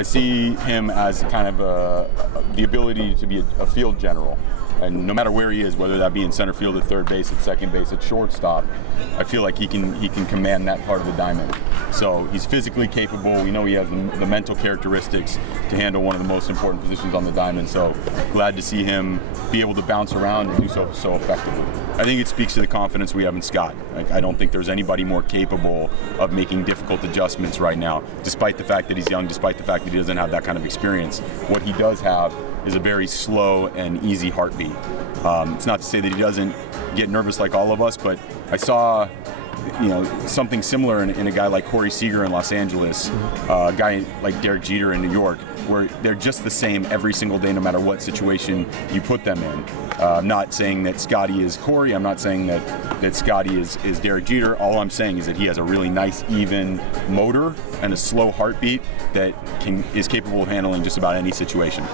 I see him as kind of the ability to be a field general. And no matter where he is, whether that be in center field, at third base, at second base, at shortstop, I feel like he can command that part of the diamond. So he's physically capable. We know he has the mental characteristics to handle one of the most important positions on the diamond. So glad to see him be able to bounce around and do so effectively. I think it speaks to the confidence we have in Scott. Like, I don't think there's anybody more capable of making difficult adjustments right now, despite the fact that he's young, despite the fact that he doesn't have that kind of experience. What he does have is a very slow and easy heartbeat. It's not to say that he doesn't get nervous like all of us, but I saw something similar in a guy like Corey Seager in Los Angeles, a guy like Derek Jeter in New York, where they're just the same every single day, no matter what situation you put them in. I'm not saying that Scotty is Corey. I'm not saying that Scotty is Derek Jeter. All I'm saying is that he has a really nice, even motor and a slow heartbeat that is capable of handling just about any situation.